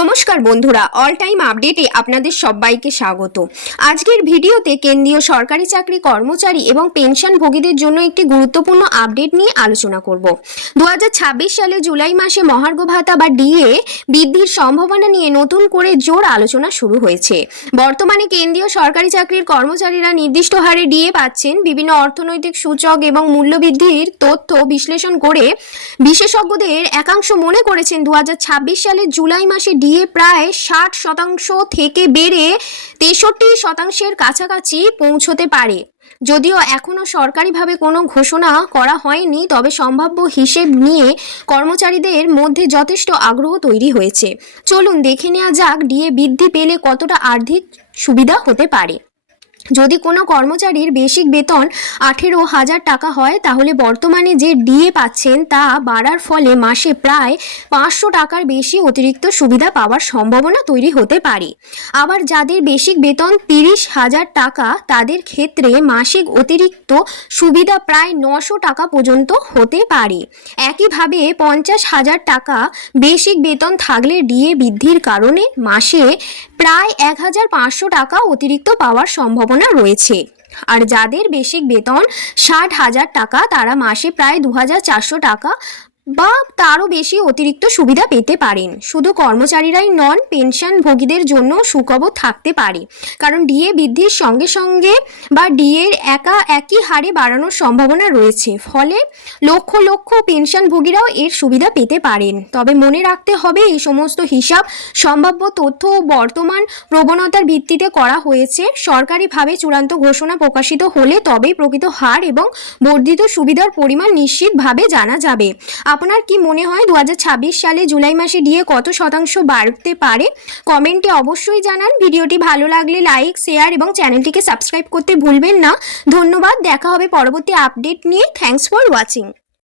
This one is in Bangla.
নমস্কার বন্ধুরা, অল টাইম আপডেটে আপনাদের সবাইকে স্বাগত। আজকের ভিডিওতে কেন্দ্রীয় সরকারি চাকরি কর্মচারী এবং পেনশনভোগীদের জন্য একটি গুরুত্বপূর্ণ আপডেট নিয়ে আলোচনা করব। 2026 সালে জুলাই মাসে মহার্ঘ ভাতা বা ডিএ বৃদ্ধির সম্ভাবনা নিয়ে নতুন করে জোর আলোচনা শুরু হয়েছে। বর্তমানে কেন্দ্রীয় সরকারি চাকরির কর্মচারীরা নির্দিষ্ট হারে ডিএ পাচ্ছেন। বিভিন্ন অর্থনৈতিক সূচক এবং মূল্যবৃদ্ধির তথ্য বিশ্লেষণ করে বিশেষজ্ঞদের একাংশ মনে করেছেন 2026 সালে জুলাই মাসে ডিএ প্রায় 60% থেকে বেড়ে 63% কাছাকাছি পৌঁছতে পারে। যদিও এখনও সরকারিভাবে কোনো ঘোষণা করা হয়নি, তবে সম্ভাব্য হিসেব নিয়ে কর্মচারীদের মধ্যে যথেষ্ট আগ্রহ তৈরি হয়েছে। চলুন দেখে নেওয়া যাক ডিএ বৃদ্ধি পেলে কতটা আর্থিক সুবিধা হতে পারে। যদি কোনো কর্মচারীর বেসিক বেতন 18,000 টাকা হয়, তাহলে বর্তমানে যে ডিএ পাচ্ছেন তা বাড়ার ফলে মাসে প্রায় 500 টাকার বেশি অতিরিক্ত সুবিধা পাওয়ার সম্ভাবনা তৈরি হতে পারে। আবার যাদের বেসিক বেতন 30,000 টাকা, তাদের ক্ষেত্রে মাসিক অতিরিক্ত সুবিধা প্রায় 900 টাকা পর্যন্ত হতে পারে। একইভাবে 50,000 টাকা বেসিক বেতন থাকলে ডিএ বৃদ্ধির কারণে মাসে প্রায় 1,500 টাকা অতিরিক্ত পাওয়ার সম্ভাবনা রয়েছে। আর যাদের বেসিক বেতন 60,000 টাকা, তারা মাসে প্রায় 2,400 টাকা বা তারও বেশি অতিরিক্ত সুবিধা পেতে পারেন। শুধু কর্মচারীরাই নন, পেনশনভোগীদের জন্য সুখবর থাকতে পারে, কারণ ডিএ বৃদ্ধির সঙ্গে সঙ্গে বা ডিএর একই হারে বাড়ানোর সম্ভাবনা রয়েছে। ফলে লক্ষ লক্ষ পেনশনভোগীরাও এর সুবিধা পেতে পারেন। তবে মনে রাখতে হবে, এই সমস্ত হিসাব সম্ভাব্য তথ্য ও বর্তমান প্রবণতার ভিত্তিতে করা হয়েছে। সরকারিভাবে চূড়ান্ত ঘোষণা প্রকাশিত হলে তবেই প্রকৃত হার এবং বর্ধিত সুবিধার পরিমাণ নিশ্চিতভাবে জানা যাবে। আপনার কি মনে হয় 2026 সালে জুলাই মাসে ডিএ কত শতাংশ বাড়তে পারে? কমেন্টে অবশ্যই জানান। ভিডিওটি ভালো লাগলে লাইক, শেয়ার এবং চ্যানেলটিকে সাবস্ক্রাইব করতে ভুলবেন না। ধন্যবাদ। দেখা হবে পরবর্তী আপডেট নিয়ে। Thanks for watching.